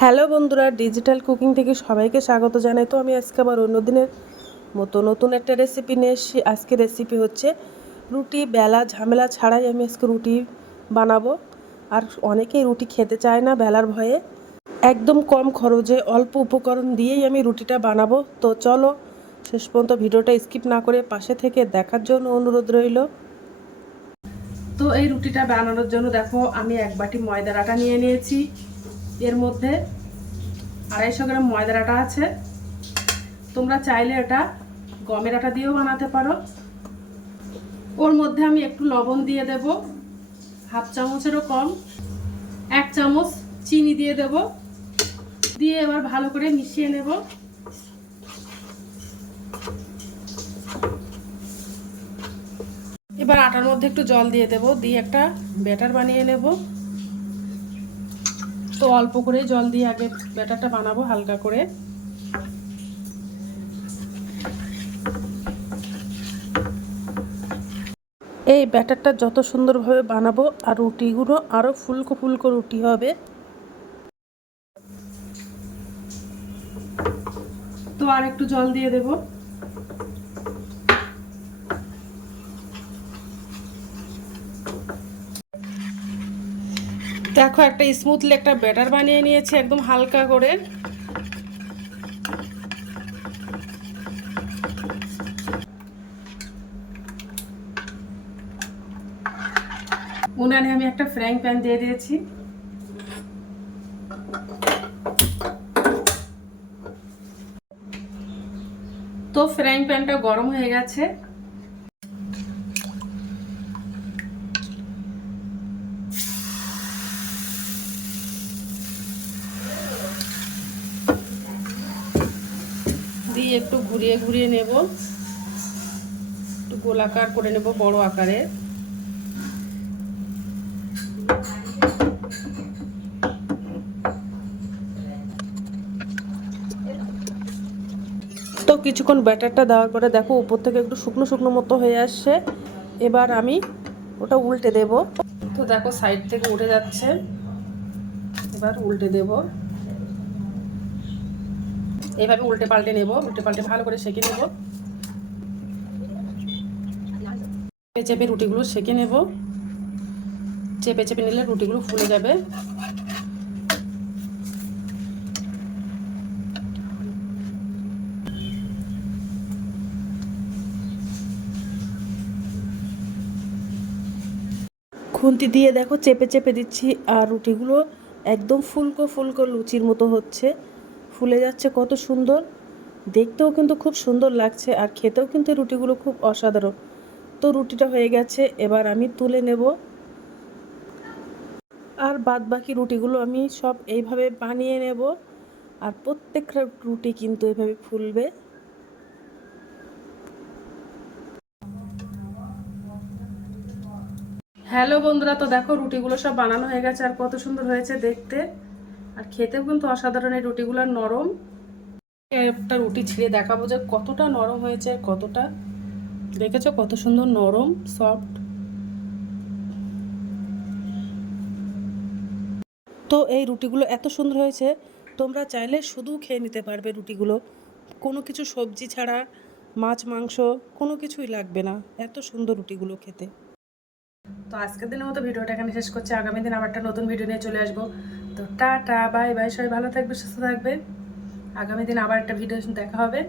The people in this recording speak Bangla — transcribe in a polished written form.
হ্যালো বন্ধুরা, ডিজিটাল কুকিং থেকে সবাইকে স্বাগত জানাই। তো আমি আজকে আবার অন্য দিনের মতো নতুন একটা রেসিপি নিয়ে এসেছি। আজকে রেসিপি হচ্ছে রুটি বেলা ঝামেলা ছাড়াই আমি আজকে রুটি বানাবো। আর অনেকেই রুটি খেতে চায় না বেলার ভয়ে। একদম কম খরচে অল্প উপকরণ দিয়েই আমি রুটিটা বানাবো। তো চলো শেষ পর্যন্ত ভিডিওটা স্কিপ না করে পাশে থেকে দেখার জন্য অনুরোধ রইল। তো এই রুটিটা বানানোর জন্য দেখো আমি এক বাটি ময়দার আটা নিয়ে নিয়েছি। এর মধ্যে 250 গ্রাম ময়দার আটা আছে। তোমরা চাইলে এটা গমের আটা দিয়েও বানাতে পারো। ওর মধ্যে আমি একটু লবণ দিয়ে দেব, হাফ চামচেরও কম। 1 চামচ চিনি দিয়ে দেব, দিয়ে এবার ভালো করে মিশিয়ে নেব। এবার আটার মধ্যে একটু জল দিয়ে দেব, দিয়ে একটা ব্যাটার বানিয়ে নেব। তো অল্প করে জল দিয়ে আগে ব্যাটারটা বানাবো হালকা করে। এই ব্যাটারটা যত সুন্দরভাবে বানাবো আর রুটিগুলো আরও ফুলকো ফুলকো রুটি হবে। তো আর একটু জল দিয়ে দেব। দেখো একটা স্মুথলি একটা ব্যাটার বানিয়ে নিয়েছি একদম হালকা করে। উনানে আমি একটা ফ্রাইং প্যান দিয়ে দিয়েছি। তো ফ্রাইং প্যানটা গরম হয়ে গেছে। দিয়ে একটু ঘুরিয়ে ঘুরিয়ে নেব, একটু গোলাকার করে নেব বড় আকারে। তো কিছুক্ষণ ব্যাটারটা দেওয়ার পরে দেখো উপর থেকে একটু শুকনো শুকনো মতো হয়ে আসছে। এবার আমি ওটা উল্টে দেব। তো দেখো সাইড থেকে উঠে যাচ্ছে, এবার উল্টে দেব। এইভাবে উল্টে পাল্টে নেব, উল্টে পাল্টে ভালো করে সেঁকে নেব। চেপে রুটিগুলো সেঁকে নেব। চেপে চেপে নিলে রুটিগুলো ফুলে যাবে। খুন্তি দিয়ে দেখো চেপে চেপে দিচ্ছি, আর রুটিগুলো একদম ফুলকো ফুলকো লুচির মতো হচ্ছে, ফুলে যাচ্ছে কত সুন্দর। দেখতেও কিন্তু খুব সুন্দর লাগছে, আর খেতেও কিন্তু রুটিগুলো খুব অসাধারণ। তো রুটিটা হয়ে গেছে, এবার আমি তুলে নেব। আর বাদ বাকি রুটিগুলো আমি সব এইভাবে বানিয়ে নেব। আর প্রত্যেকটা রুটি কিন্তু এভাবে ফুলবে। হ্যালো বন্ধুরা, তো দেখো রুটিগুলো সব বানানো হয়ে গেছে, আর কত সুন্দর হয়েছে দেখতে, আর খেতেও কিন্তু অসাধারণ। এই রুটিগুলো নরম। একটা রুটি ছিঁড়ে দেখাবো যে কতটা নরম হয়েছে, কতটা দেখেছো কত সুন্দর নরম সফট। তো এই রুটিগুলো এত সুন্দর হয়েছে, তোমরা চাইলে শুধু খেয়ে নিতে পারবে রুটিগুলো, কোনো কিছু সবজি ছাড়া, মাছ মাংস কোনো কিছুই লাগবে না, এত সুন্দর রুটিগুলো খেতে। তো আজকের দিনের মতো ভিডিওটা এখানে শেষ করছি। আগামী দিন আবার একটা নতুন ভিডিও নিয়ে চলে আসবো। তো টাটা বাই বাই, সবাই ভালো থাকবে, সুস্থ থাকবে। আগামী দিন আবার একটা ভিডিও দেখা হবে।